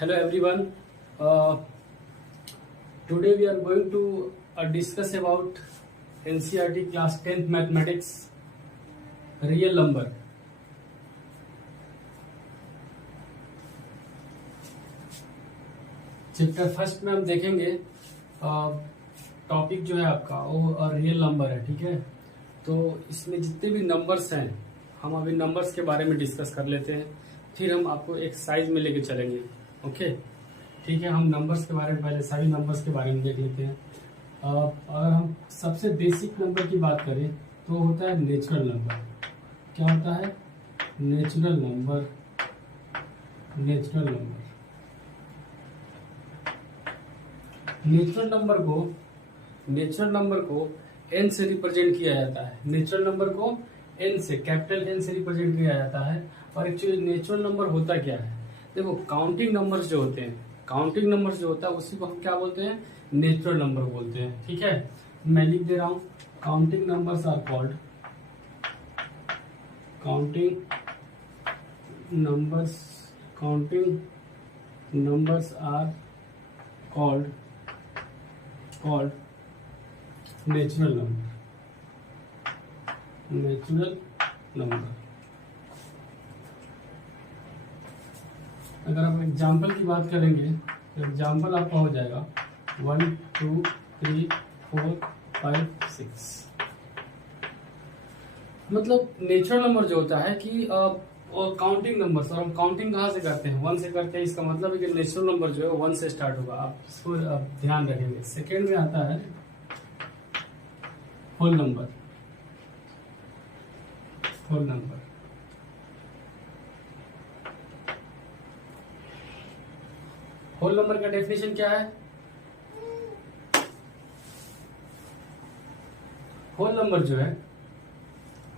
Hello everyone. Uh, Today we are going to discuss about NCERT class 10th mathematics real number. Chapter first में हम देखेंगे topic जो है आपका वो रियल नंबर है, ठीक है। तो इसमें जितने भी नंबर्स हैं हम अभी नंबर्स के बारे में डिस्कस कर लेते हैं, फिर हम आपको एक साइज में लेके चलेंगे। ओके ठीक है, हम नंबर्स के बारे में पहले सभी नंबर्स के बारे में देख लेते हैं। अगर हम सबसे बेसिक नंबर की बात करें तो होता है नेचुरल नंबर। क्या होता है? Natural number. Natural number natural number को n से रिप्रेजेंट किया जाता है। नेचुरल नंबर को n से, कैपिटल N से रिप्रेजेंट किया जाता है। और एक्चुअली नेचुरल नंबर होता क्या है? देखो, काउंटिंग नंबर्स जो होते हैं, काउंटिंग नंबर्स जो होता है उसी को हम क्या बोलते हैं? नेचुरल नंबर बोलते हैं, ठीक है। मैं लिख दे रहा हूं, counting numbers are called, counting numbers are called natural number. अगर आप एग्जाम्पल की बात करेंगे तो एग्जाम्पल आपका हो जाएगा 1 2 3 4 5 6। मतलब नेचुरल नंबर जो होता है कि और काउंटिंग नंबर्स, और हम काउंटिंग कहाँ से करते हैं? 1 से करते हैं। इसका मतलब है कि नेचुरल नंबर जो है 1 से स्टार्ट होगा। आप इसको ध्यान रखेंगे। सेकेंड में आता है होल नंबर। होल नंबर का डेफिनेशन क्या है? होल नंबर जो है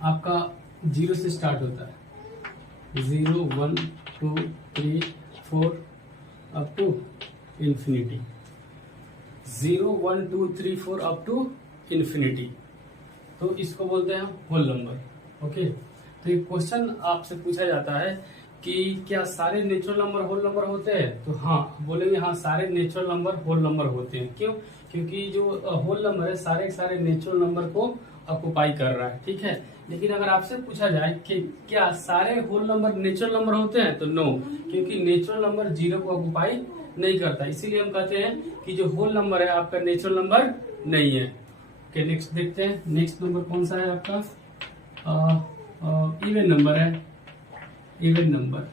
आपका 0 से स्टार्ट होता है। 0 1 2 3 4 up to infinity. 0 1 2 3 4 up to infinity. तो इसको बोलते हैं होल नंबर। ओके, तो एक क्वेश्चन आपसे पूछा जाता है कि क्या सारे नेचुरल नंबर होल नंबर होते हैं? तो हाँ बोलेंगे, हाँ सारे नेचुरल नंबर होल नंबर होते हैं। क्यों? क्योंकि जो होल नंबर है सारे नेचुरल नंबर को ऑक्युपाई कर रहा है, ठीक है। लेकिन अगर आपसे पूछा जाए कि क्या सारे होल नंबर नेचुरल नंबर होते हैं, तो नो, क्योंकि नेचुरल नंबर 0 को ऑक्युपाई नहीं करता। इसीलिए हम कहते हैं कि जो होल नंबर है आपका नेचुरल नंबर नहीं है। ओके, नेक्स्ट देखते हैं। नेक्स्ट नंबर कौन सा है आपका? इवन नंबर है। इवन नंबर,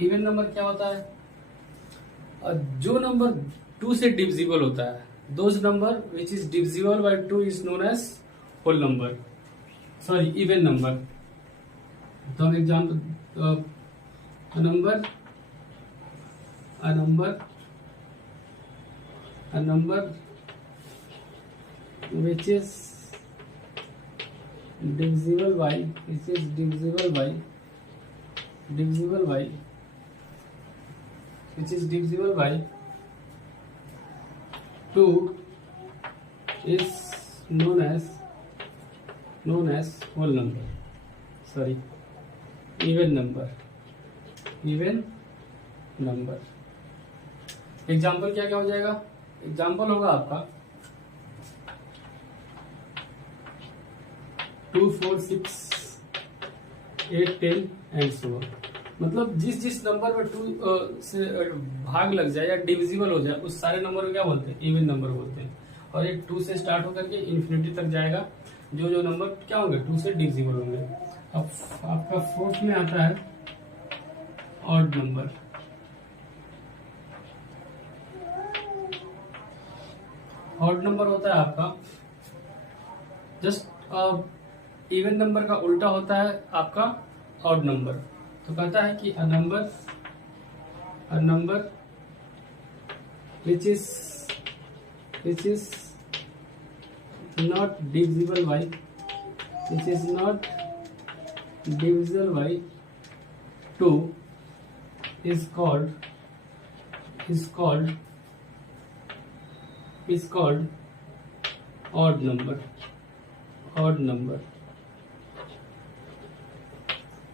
इवन नंबर क्या होता है? जो नंबर 2 से डिविजिबल होता है, those number which is divisible by 2 is known as whole number, sorry even number. तो हम example, a number which is divisible by 2 is known as whole number, sorry even number। Example क्या हो जाएगा? Example होगा आपका 2 4 6 8 10 and so on. मतलब जिस number में 2 से भाग लग जाए या डिविजिबल हो जाए उस सारे नंबर को क्या बोलते हैं? इवन नंबर बोलते हैं। और ये 2 से स्टार्ट होकर के इन्फिनिटी तक जाएगा। जो नंबर क्या होंगे? 2 से डिविजिबल होंगे। अब आपका फोर्थ में आता है ऑड नंबर। ऑड नंबर होता है आपका जस्ट इवन नंबर का उल्टा होता है आपका ऑड नंबर। तो कहता है कि a number which is not divisible by 2 is called odd number।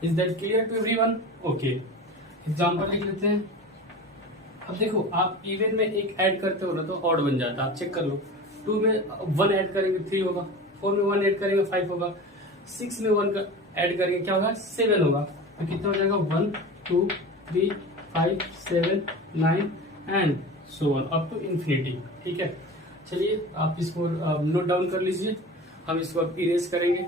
Is that clear to everyone? Okay, example लिख लेते हैं। अब देखो, आप इवन में एक ऐड करते हो ना तो ऑड बन जाता है, आप चेक कर लो। 2 में 1 ऐड करेंगे 3 होगा, 4 में 1 ऐड करेंगे 5 होगा, 6 में 1 ऐड करेंगे क्या होगा? 7 होगा। तो कितना हो जाएगा? 1 2 3 5 7 9 and so on up to infinity. ठीक है, चलिए आप इसको नोट डाउन कर लीजिए, हम इसको अब इरेज करेंगे।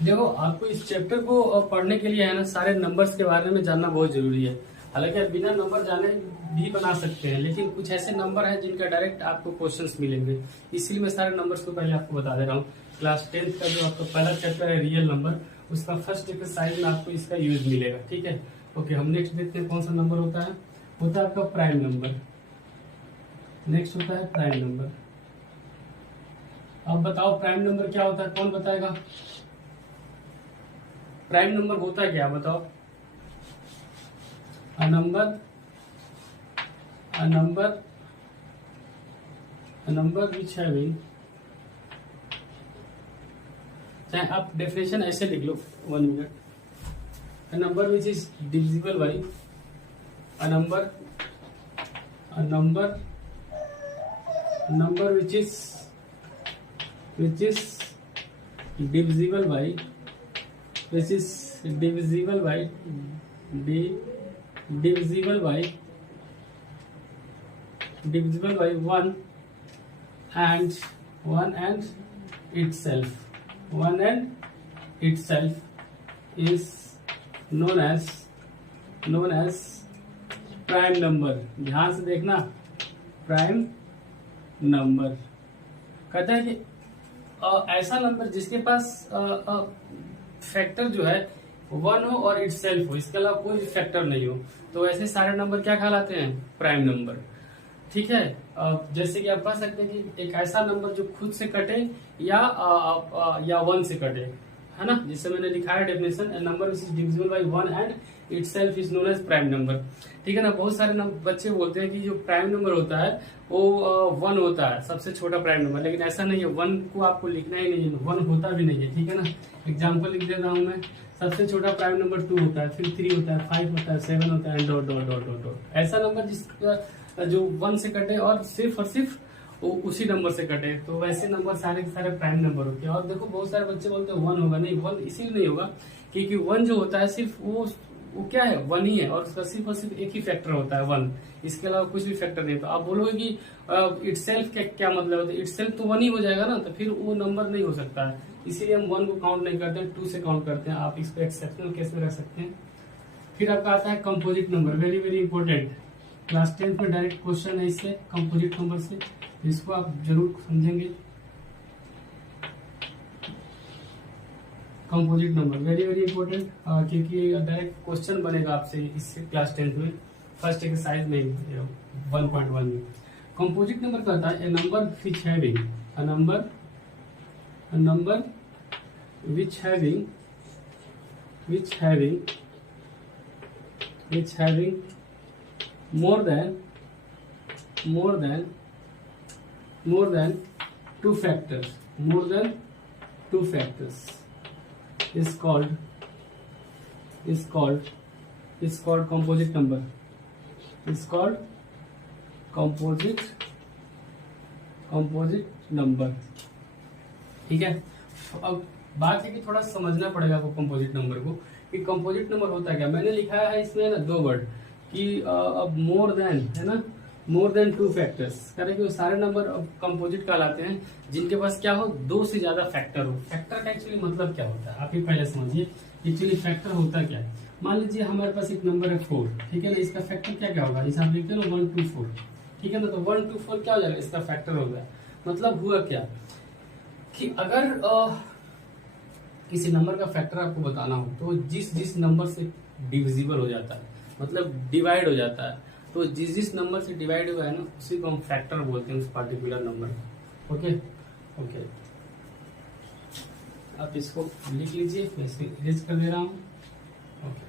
देखो, आपको इस चैप्टर को पढ़ने के लिए है ना, सारे नंबर्स के बारे में जानना बहुत जरूरी है। हालांकि आप बिना नंबर जाने भी बना सकते हैं, लेकिन कुछ ऐसे नंबर हैं जिनका डायरेक्ट आपको क्वेश्चंस मिलेंगे, इसलिए मैं सारे नंबर्स को पहले आपको बता दे रहा हूँ। क्लास 10th का जो आपका पहला चैप्टर है रियल नंबर, उसका फर्स्ट एक्सरसाइज में आपको इसका यूज मिलेगा। ठीक है, ओके, हम नेक्स्ट देखते हैं कौन सा नंबर होता है। होता है आपका प्राइम नंबर। नेक्स्ट होता है प्राइम नंबर। अब बताओ प्राइम नंबर क्या होता है, कौन बताएगा? प्राइम नंबर होता है क्या, बताओ? a number which having, चाहे आप डेफिनेशन ऐसे लिख लो, 1 minute. a number which is divisible by a number which is divisible by one and itself is known as prime number. ध्यान से देखना, प्राइम नंबर कहता है कि ऐसा नंबर जिसके पास फैक्टर जो है 1 हो और इटसेल्फ हो, इसके अलावा कोई फैक्टर नहीं हो, तो ऐसे सारे नंबर क्या कहलाते हैं? Prime number. ठीक है, जैसे कि आप कह सकते हैं कि एक ऐसा नंबर जो खुद से कटे या 1 से कटे, है ना, जिससे मैंने लिखा है definition, number which is divisible by 1 and itself is known as prime number. ठीक है ना, बहुत सारे बच्चे बोलते हैं कि जो प्राइम नंबर होता है वो 1 होता है, सबसे छोटा प्राइम नंबर, लेकिन ऐसा नहीं है। 1 को आपको लिखना ही नहीं है, 1 होता भी नहीं है। ठीक है ना, एग्जाम्पल लिख देता हूँ मैं। सबसे छोटा प्राइम नंबर 2 होता है, फिर 3 होता है, 5 होता है, 7 होता है, dot dot dot dot dot. ऐसा नंबर जिसका जो 1 से कटे और सिर्फ उसी नंबर से कटे, तो वैसे नंबर सारे के सारे प्राइम नंबर होते हैं। और देखो, बहुत सारे बच्चे बोलते हैं 1 होगा, नहीं 1 इसीलिए नहीं होगा क्योंकि 1 जो होता है सिर्फ वो क्या है, 1 ही है, और उसका सिर्फ और सिर्फ एक ही फैक्टर होता है 1, इसके अलावा कुछ भी फैक्टर नहीं। तो आप बोलोगे कि इटसेल्फ क्या मतलब होता है? इटसेल्फ तो 1 ही हो जाएगा ना, तो फिर वो नंबर नहीं हो सकता है, इसीलिए हम 1 को काउंट नहीं करते हैं, 2 से काउंट करते हैं। आप इसको एक्सेप्शनल केस में रख सकते हैं। फिर आपका आता है composite number, very very important. Class 10th में डायरेक्ट क्वेश्चन है इससे, कंपोजिट नंबर से, इसको आप जरूर समझेंगे। Composite number very very important, क्योंकि डायरेक्ट क्वेश्चन बनेगा आपसे इससे क्लास 10th में, फर्स्ट एक्सरसाइज में 1.1 में। कंपोजिट नंबर कहता है a number which having which having more than 2 factors is called composite number, is called composite number। ठीक है, अब बात है कि थोड़ा समझना पड़ेगा आपको कंपोजिट नंबर को, कि कंपोजिट नंबर होता है क्या। मैंने लिखा है इसमें ना 2 वर्ड कि अब मोर देन, है ना, मोर देन 2 फैक्टर्स, करें कि वो सारे नंबर अब कंपोजिट कहलाते हैं जिनके पास क्या हो, 2 से ज्यादा फैक्टर हो। फैक्टर का एक्चुअली मतलब क्या होता है आप ही पहले समझिए। एक्चुअली फैक्टर होता क्या है, मान लीजिए हमारे पास एक नंबर है 4, ठीक है ना, इसका फैक्टर क्या होगा, इसे आप लिखते हो 1 2 4, ठीक है ना, तो 1 2 4 क्या हो जाएगा, इसका फैक्टर हो गया। मतलब हुआ क्या कि अगर किसी नंबर का फैक्टर आपको बताना हो तो जिस नंबर से डिविजिबल हो जाता है, मतलब डिवाइड हो जाता है, तो जिस नंबर से डिवाइड हुआ है ना उसी को हम फैक्टर बोलते हैं उस पर्टिकुलर नंबर। ओके ओके, आप इसको लिख लीजिए, मैं इसे इरेज कर दे रहा हूँ। ओके,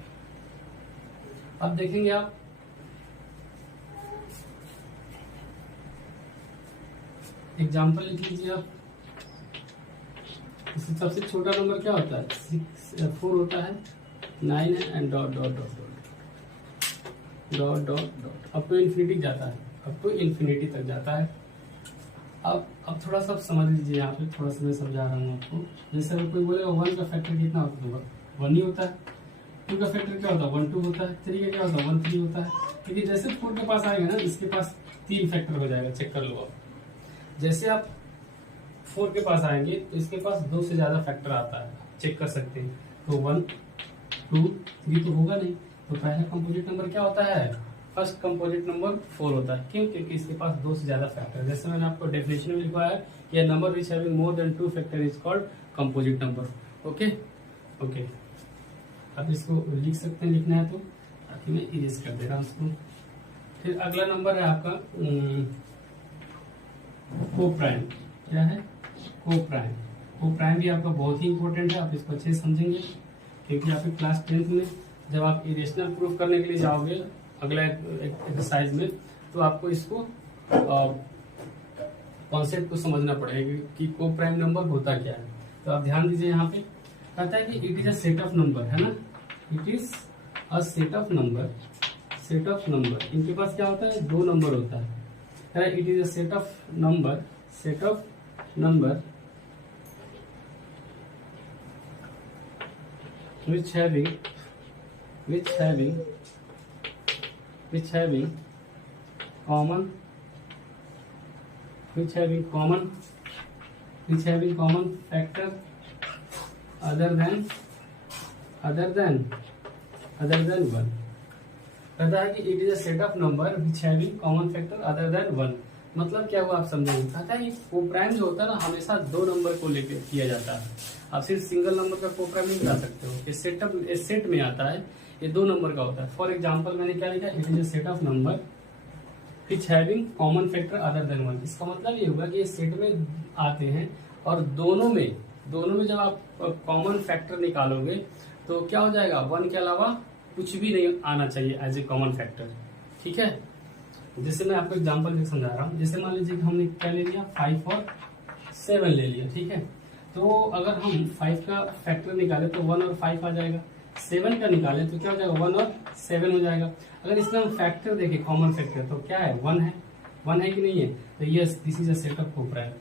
अब देखेंगे आप एग्जाम्पल लिख लीजिए आप। इससे सबसे छोटा नंबर क्या होता है? 4 होता है, 9 है and dot dot dot dot dot dot dot up to infinity जाता है, अप टू इन्फिनिटी तक जाता है। अब थोड़ा सा समझ लीजिए, यहाँ पे थोड़ा सा मैं समझा रहा हूँ आपको। जैसे अगर कोई बोलेगा 1 का फैक्टर कितना होता है? 1 ही होता है। 2 का फैक्टर क्या होता है? 1 2 होता है। 3 का क्या होता है? 1 3 होता है। लेकिन जैसे 4 के पास आएगा ना, इसके पास 3 फैक्टर हो जाएगा। चेक कर लो आप, जैसे आप 4 के पास आएंगे तो इसके पास 2 से ज्यादा फैक्टर आता है, चेक कर सकते हैं। तो 1 2 3 तो होगा नहीं, तो पहला कंपोजिट नंबर क्या होता है? फर्स्ट कंपोजिट नंबर 4 होता है। क्यों? क्योंकि इसके पास 2 से ज्यादा फैक्टर। जैसे मैंने आपको डेफिनेशन में लिखवाया है कि number which having more than 2 factor is called composite number. Okay okay, आप इसको लिख सकते हैं, लिखना है तो, ताकि मैं इरेज कर दे रहा हूँ इसको। फिर अगला नंबर है आपका कोप्राइम। क्या है? कोप्राइम। कोप्राइम भी आपका बहुत ही इंपॉर्टेंट है, आप इसको अच्छे से समझेंगे, क्योंकि आपके क्लास 10th में जब आप इरेशनल प्रूफ करने के लिए जाओगे अगला एक्सरसाइज में, तो आपको इसको कॉन्सेप्ट को समझना पड़ेगा कि कोप्राइम नंबर होता क्या है। तो आप ध्यान दीजिए, यहाँ पे कहता है कि it is a set of number, है ना, it is a set of number. Set of number, इनके पास क्या होता है? 2 नंबर होता है। It is a set of number, set of number which having common factor other than 1। कहता है कि it is a set of number which having common factor other than 1। मतलब क्या हुआ आप समझेंगे। कहता है कि कोप्राइम जो होता है ना, हमेशा 2 नंबर को लेकर किया जाता है। आप सिर्फ सिंगल नंबर का कोप्राइम नहीं बता सकते हो। ये सेट में आता है, ये 2 नंबर का होता है। फॉर एग्जाम्पल मैंने क्या लिखा? It is a set of number which having common factor other than 1। इसका मतलब ये होगा कि ये सेट में आते हैं और दोनों में जब आप कॉमन फैक्टर निकालोगे तो क्या हो जाएगा? 1 के अलावा कुछ भी नहीं आना चाहिए एज ए कॉमन फैक्टर। ठीक है, जैसे मैं आपको एग्जांपल से समझा रहा हूँ। जैसे मान लीजिए कि हमने क्या ले लिया? 5 और 7 ले लिया। ठीक है, तो अगर हम 5 का फैक्टर निकाले तो 1 और 5 आ जाएगा। 7 का निकाले तो क्या हो जाएगा? 1 और 7 हो जाएगा। अगर इसमें हम फैक्टर देखें, कॉमन फैक्टर, तो क्या है? 1 है। 1 है कि नहीं है? तो yes, this is a set of coprime.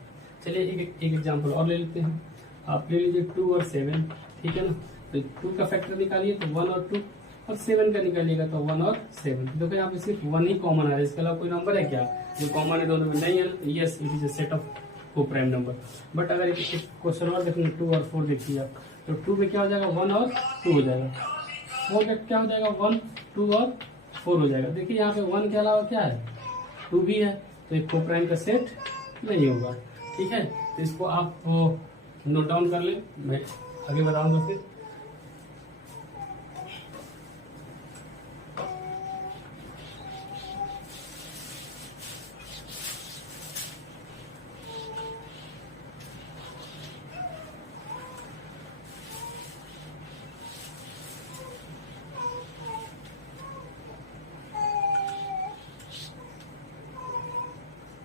चलिए एक एग्जांपल और ले लेते हैं। आप ले लीजिए 2 और 7। ठीक है ना, तो 2 का फैक्टर निकालिए तो 1 और 2, और 7 का निकालिएगा तो 1 और 7। देखो यहाँ पे सिर्फ 1 ही कॉमन आ रहा है, इसके अलावा कोई नंबर है क्या जो कॉमन है दोनों में? नहीं है। Yes, it is a set of coprime number. But अगर एक क्वेश्चन और देखेंगे 2 और 4 देखिए आप, तो 2 में क्या हो जाएगा? 1 और 2 हो जाएगा। 4 में क्या हो जाएगा? 1 2 और 4 हो जाएगा। देखिए यहाँ पे 1 के अलावा क्या है? 2 भी है, तो एक कोप्राइम का सेट नहीं होगा। ठीक है, तो इसको आप नोट डाउन कर ले, मैं आगे बताऊंगा फिर।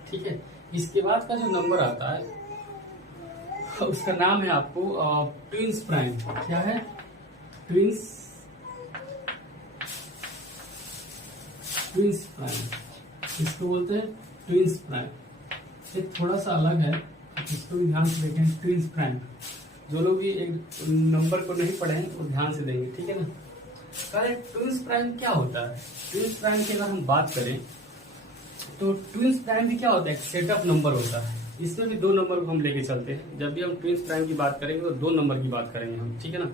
ठीक है, इसके बाद का जो नंबर आता है उसका नाम है आपको ट्विंस प्राइम। क्या है? ट्विंस प्राइम, इसको बोलते हैं ट्विंस प्राइम। ये थोड़ा सा अलग है, इसको भी ध्यान से देखें। ट्विंस प्राइम, जो लोग भी एक नंबर को नहीं पढ़े हैं वो ध्यान से देंगे। ठीक है ना। अरे ट्विंस प्राइम क्या होता है? ट्विंस प्राइम की अगर हम बात करें तो ट्विंस प्राइम भी क्या होता है? एक सेट ऑफ नंबर होता है। इसमें भी 2 नंबर को हम लेके चलते हैं। जब भी हम ट्विंस प्राइम की बात करेंगे तो 2 नंबर की बात करेंगे हम। ठीक है ना।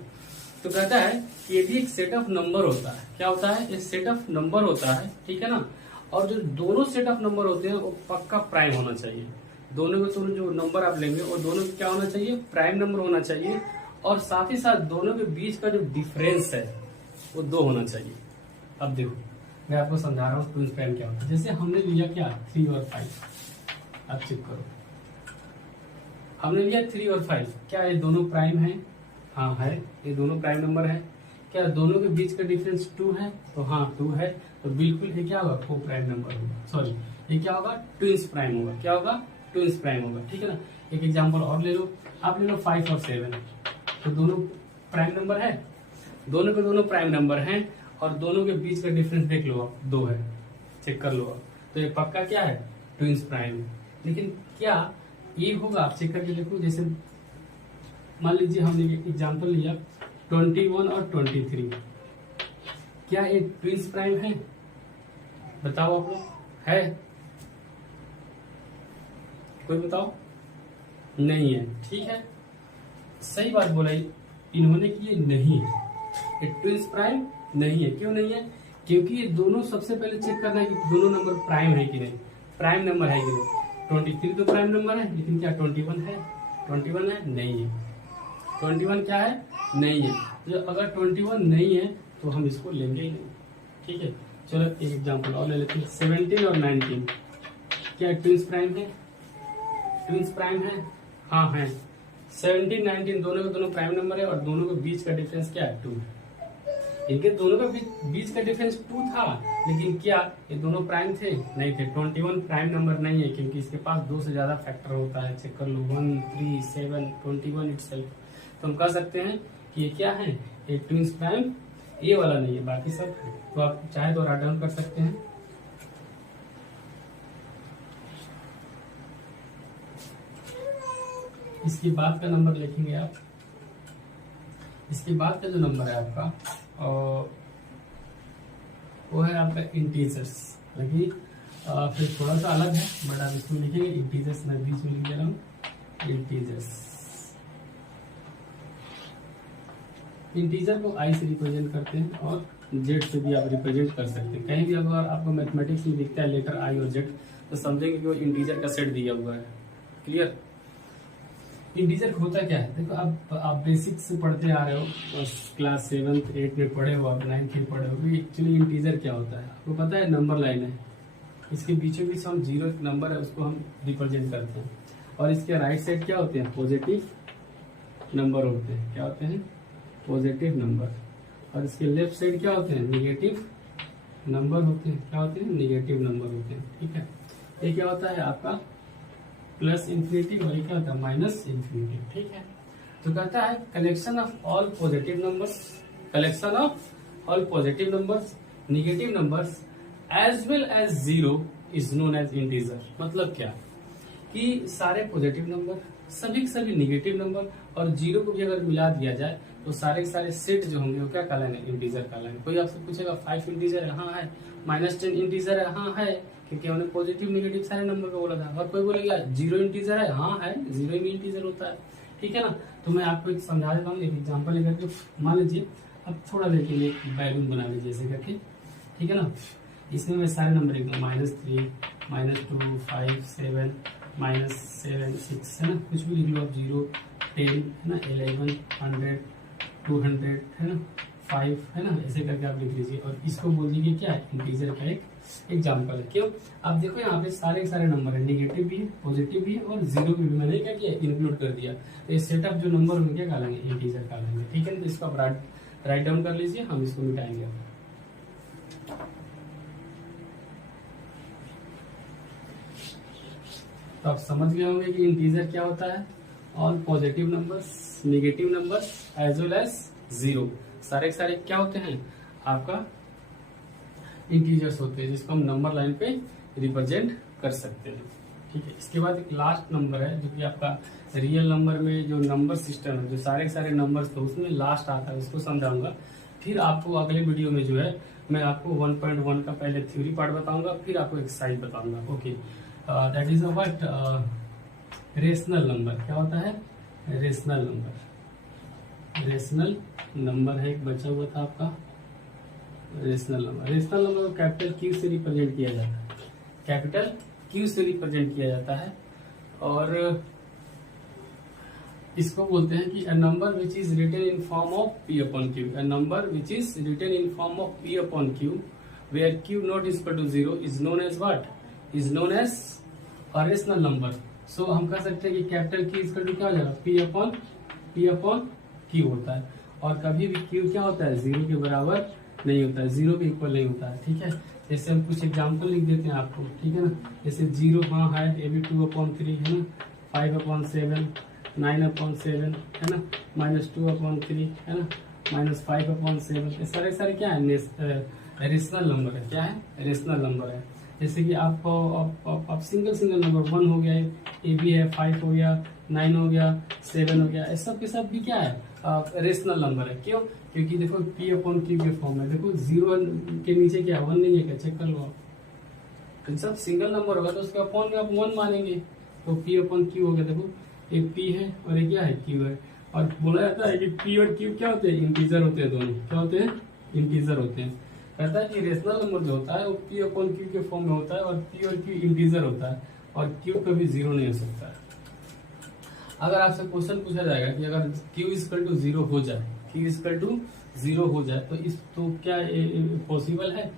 तो कहता है कि ये भी एक सेट ऑफ नंबर होता है। क्या होता है? एक सेट ऑफ नंबर होता है। ठीक है ना। और जो दोनों सेट ऑफ नंबर होते हैं वो पक्का प्राइम होना चाहिए। दोनों के दोनों जो नंबर आप लेंगे वो दोनों क्या होना चाहिए? प्राइम नंबर होना चाहिए। और साथ ही साथ दोनों के बीच का जो डिफरेंस है वो 2 होना चाहिए। अब देखो, मैं आपको समझा रहा हूँ ट्विंस प्राइम क्या होता है। जैसे हमने लिया क्या 3 और 5, आप चेक करो, हमने लिया 3 और 5, क्या ये दोनों प्राइम है? हाँ है, ये दोनों प्राइम नंबर है। क्या दोनों के बीच का डिफरेंस 2 है? तो हाँ 2 है, तो बिल्कुल ये क्या होगा, को प्राइम नंबर होगा, सॉरी ये क्या होगा, ट्विंस प्राइम होगा। क्या होगा, ट्विंस प्राइम होगा, ठीक है ना। एक एग्जांपल और ले लो, आप ले लो 5 और 7, तो दोनों प्राइम नंबर है, दोनों के दोनों प्राइम नंबर हैं, और दोनों के बीच का डिफरेंस देख लो आप 2 है, चेक कर लो आप, तो ये पक्का क्या है, ट्विंस प्राइम है। लेकिन क्या ये होगा, आप चेक करके देखो। जैसे मान लीजिए हमने एग्जांपल लिया 21 और 23, क्या ये ट्विंस प्राइम है? बताओ आप लोग, है? कोई बताओ, नहीं है, ठीक है, सही बात बोला इन्होंने कि ये नहीं है, ये ट्विंस प्राइम नहीं है। क्यों नहीं है? क्योंकि ये दोनों, सबसे पहले चेक करना है कि दोनों नंबर प्राइम है कि नहीं, प्राइम नंबर है कि नहीं। 23 तो प्राइम नंबर है, लेकिन क्या 21 है? 21 है? नहीं है। 21 क्या है? नहीं है। तो अगर 21 नहीं है तो हम इसको लेंगे ही नहीं, ठीक है। चलो एक एग्जांपल और ले लेते हैं, 17 और 19, क्या ट्विंस प्राइम है? ट्विंस प्राइम है, हाँ है। 17 19 दोनों के दोनों प्राइम नंबर है, और दोनों के बीच का डिफरेंस क्या है, 2 है। इनके दोनों का बीच का डिफरेंस 2 था, लेकिन क्या ये दोनों प्राइम थे? नहीं थे। 21 प्राइम नंबर नहीं है, क्योंकि इसके पास 2 से ज्यादा फैक्टर होता है, चेक कर लो, 1 3 7 21 इटसेल्फ। तो हम कह सकते हैं कि ये क्या है, ये ट्विंस प्राइम, ये वाला नहीं है, बाकी सब है। तो आप चाहे तो राइट डाउन कर सकते हैं। इसके बाद का नंबर लिखेंगे आप, इसके बाद का जो नंबर है आपका वो है आपका इंटीजर्स। लगी फिर थोड़ा सा अलग है, बट आप इसमें लिखेंगे इंटीजर्स, मैं बीच में लिख दे रहा हूँ इंटीजर्स। इंटीजर को आई से रिप्रेजेंट करते हैं, और जेड से भी आप रिप्रेजेंट कर सकते हैं। कहीं भी अगर आपको मैथमेटिक्स में दिखता है लेटर आई और जेड, तो समझेंगे कि वो इंटीजर का सेट दिया हुआ है। क्लियर? इंटीजर होता क्या है, देखो आप बेसिक से पढ़ते आ रहे हो, क्लास 7th 8th में पढ़े हो, आप 9th में पढ़े हो। एक्चुअली इंटीजर क्या होता है आपको पता है? नंबर लाइन है, इसके बीचों बीच हम 0 नंबर है उसको हम रिप्रेजेंट करते हैं, और इसके राइट साइड क्या होते हैं, पॉजिटिव नंबर होते हैं। क्या होते हैं? Positive number. और इसके लेफ्ट साइड क्या होते हैं, निगेटिव नंबर होते हैं। क्या होते हैं? निगेटिव नंबर होते हैं, ठीक है। ये क्या होता है आपका प्लस इंफिनिटी, और ये क्या होता है माइनस इंफिनिटी, ठीक है। तो कहता है collection of all positive numbers, collection of all positive numbers, negative numbers as well as 0 is known as integer. मतलब क्या कि सारे पॉजिटिव नंबर, सभी के सभी निगेटिव नंबर, और 0 को भी अगर मिला दिया जाए तो सारे के सारे सेट जो होंगे वो क्या कहलाएंगे, इंटीजर कहलाएंगे। कोई आपसे पूछेगा 5 इंटीजर है, हाँ है। -10 इंटीजर है, हाँ है, क्योंकि हमने पॉजिटिव निगेटिव सारे नंबर को बोला था। और कोई बोलेगा 0 इंटीजर है, हाँ है, 0 भी इंटीजर होता है, ठीक है ना। तो मैं आपको एक समझा देता हूँ, एक एग्जांपल लेकर के। मान लीजिए अब थोड़ा देखिए, एक बैलून बना लीजिए ऐसे करके, ठीक है ना। इसमें मैं सारे नंबर लिख दूँ, -3 -2 5 7 -7 6, है ना। कुछ भी लिख लो आप, 0 10 है ना, 11 100 200 है ना, 5 है ना, ऐसे करके आप लिख लीजिए। और इसको बोल दीजिए क्या है, इंटीजर का एक एग्जाम्पल है। क्यों? आप देखो यहाँ पे सारे सारे नंबर है, निगेटिव भी है, पॉजिटिव भी है, और 0 भी मैंने क्या किया, इंक्लूड कर दिया। तो ये सेटअप जो नंबर होंगे क्या कहलाएंगे, इंटीजर कहलाएंगे, ठीक है। तो इसको आप राइट डाउन कर लीजिए, हम इसको मिटाएंगे। तो आप समझ गए होंगे कि इंटीजर क्या होता है, all positive numbers, negative numbers as well as 0, सारे के सारे क्या होते हैं आपका, इंटीजर्स होते हैं, जिसको हम नंबर लाइन पे रिप्रेजेंट कर सकते हैं, ठीक है। इसके बाद एक लास्ट नंबर है, जो कि आपका रियल नंबर में जो नंबर सिस्टम है, जो सारे के सारे नंबर्स, तो उसमें लास्ट आता है, उसको समझाऊंगा। फिर आपको अगले वीडियो में जो है मैं आपको 1.1 का पहले थ्योरी पार्ट बताऊंगा, फिर आपको एक्सरसाइज बताऊंगा। Okay, that is what rational number. क्या होता है? Rational number. रेशनल नंबर है, एक बचा हुआ था आपका रेशनल नंबर। रेशनल नंबर को कैपिटल क्यू से रिप्रेजेंट किया जाता है, कैपिटल क्यू से रिप्रेजेंट किया जाता है। और इसको बोलते हैं कि a number which is written in form of P upon Q, a number which is written in form of P upon Q where Q not is equal to 0 is known as what, is known as a rational number. So हम कह सकते हैं कि capital Q equal to क्या हो जाएगा, P upon Q होता है। और कभी भी Q क्या होता है, 0 के बराबर नहीं होता है, 0 के इक्वल नहीं होता है। ठीक है, जैसे हम कुछ एग्जाम्पल लिख देते हैं आपको, ठीक है ना। जैसे 0 हाँ है, ये भी 2/3 है ना, 5/7, 9/7 है ना, -2/3 है ना, -5/7। ये सारे क्या है, रेशनल नंबर है। क्या है, रेशनल नंबर है। जैसे कि आप सिंगल नंबर 1 हो गया, ए भी है, 5 हो गया, 9 हो गया, 7 हो गया, सब के सब भी क्या है, रेशनल नंबर है। क्यों, क्योंकि देखो P/Q के फॉर्म में, देखो 0 के नीचे क्या 1 नहीं है क्या, चेक कर लो आप। सब सिंगल नंबर होगा तो उसके अपॉन में आप 1 मानेंगे, तो P/Q हो गया। देखो एक P है और एक क्या है, Q है। और बोला जाता है कि P और Q क्या होते हैं, इंटीजर होते हैं, दोनों क्या होते हैं, इंटीजर होते हैं। कहता है कि रेशनल नंबर जो होता है वो P/Q के फॉर्म में होता है और P और Q इंटीजर होता है और Q कभी 0 नहीं हो सकता है। अगर आपसे क्वेश्चन पूछा जाएगा कि अगर Q इक्वल टू 0 हो जाए, Q इक्वल टू 0 हो जाए तो क्या पॉसिबल है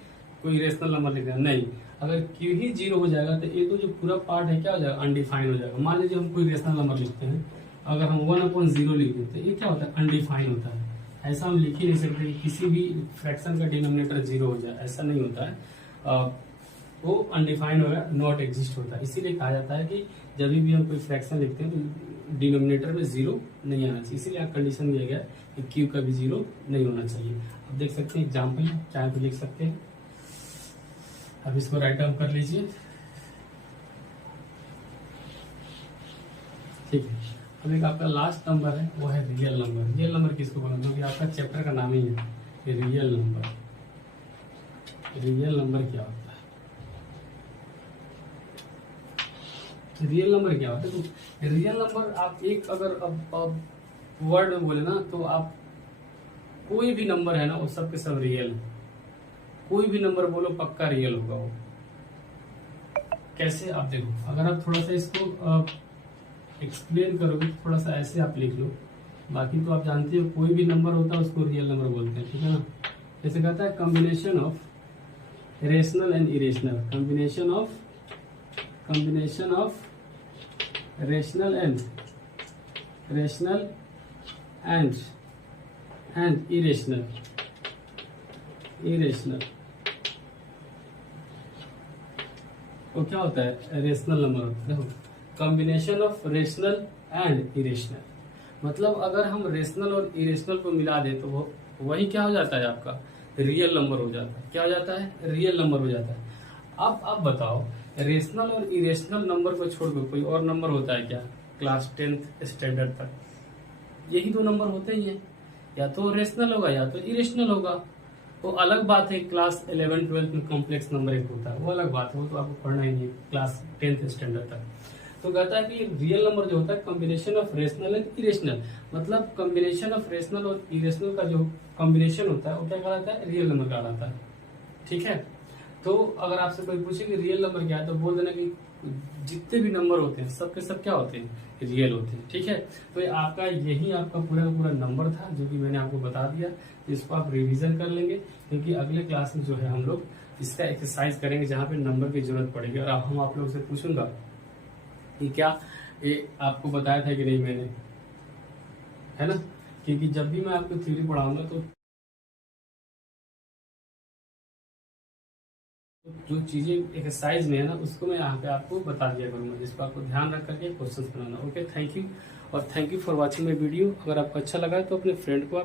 कोई रेशनल नंबर लिखना, नहीं। अगर Q ही 0 हो जाएगा तो ये तो जो पूरा पार्ट है क्या हो जाएगा, अनडिफाइंड हो जाएगा। मान लीजिए हम कोई रेशनल नंबर लिखते हैं, अगर हम 1/0 लिख देते हैं, ये क्या होता है, अनडिफाइंड होता है। ऐसा हम लिख ही नहीं सकते किसी भी फ्रैक्शन का डिनोमिनेटर 0 हो जाए, ऐसा नहीं होता है। वो अनडिफाइंड होगा, नॉट एग्जिस्ट होता है। इसीलिए कहा जाता है कि जब भी हम कोई फ्रैक्शन लिखते हैं तो डिनोमिनेटर में 0 नहीं आना चाहिए। इसीलिए कंडीशन दिया गया कि Q का भी 0 नहीं होना चाहिए। अब देख सकते हैं एग्जाम्पल, चाहे तो लिख सकते हैं। अब इसको राइट डाउन कर लीजिए, ठीक है। अब एक आपका लास्ट नंबर है, वो है रियल नंबर। रियल नंबर किसको बोलते हैं, क्योंकि आपका चैप्टर का नाम ही है रियल नंबर। रियल नंबर क्या होता है, रियल नंबर क्या होता है, तो रियल नंबर आप एक अगर अब वर्ड में बोले ना, तो आप कोई भी नंबर है ना, वो सब के सब रियल है। कोई भी नंबर बोलो पक्का रियल होगा वो। कैसे, आप देखो, अगर आप थोड़ा सा इसको एक्सप्लेन करोगे तो थोड़ा सा ऐसे आप लिख लो। बाकी तो आप जानते हो कोई भी नंबर होता है उसको रियल नंबर बोलते हैं, ठीक है ना। जैसे कहता है combination of rational and irrational, combination of rational and irrational तो क्या होता है, रेशनल नंबर होता है। देखो combination of rational and irrational, मतलब अगर हम रेशनल और इरेशनल को मिला दें तो वो वही क्या हो जाता है, आपका रियल नंबर हो जाता है। क्या हो जाता है, रियल नंबर हो जाता है। अब आप बताओ, रेशनल और इरेशनल नंबर को छोड़कर कोई और नंबर होता है क्या, क्लास 10th स्टैंडर्ड तक यही दो नंबर होते ही हैं, या तो रेशनल होगा या तो इरेशनल होगा। वो अलग बात है, क्लास 11-12 में कॉम्प्लेक्स नंबर एक होता है, वो अलग बात है, वो तो आपको पढ़ना ही नहीं है क्लास 10th स्टैंडर्ड तक। तो कहता है कि रियल नंबर जो होता है combination of rational and irrational, मतलब कॉम्बिनेशन ऑफ रेशनल और इरेशनल का जो कॉम्बिनेशन होता है वो क्या कहलाता है, रियल नंबर कहलाता है। ठीक है, तो अगर आपसे कोई पूछे कि रियल नंबर क्या है तो बोल देना कि जितने भी नंबर होते हैं सबके सब क्या होते हैं, रियल होते हैं। ठीक है, तो ये आपका यही आपका पूरा नंबर था जो कि मैंने आपको बता दिया। इसको आप रिवीजन कर लेंगे क्योंकि अगले क्लास में जो है हम लोग इसका एक्सरसाइज करेंगे जहाँ पे नंबर की जरूरत पड़ेगी। और हम आप लोग से पूछूंगा कि क्या ये आपको बताया था कि नहीं मैंने, है ना, क्योंकि जब भी मैं आपको थ्योरी पढ़ाऊंगा तो जो चीजें एक्सरसाइज में है ना उसको मैं यहाँ पे आपको बता दिया करूंगा, जिसको आपको ध्यान रख करके क्वेश्चंस बनाना। ओके, थैंक यू और thank you for watching my video. अगर आपको अच्छा लगा तो अपने फ्रेंड को आप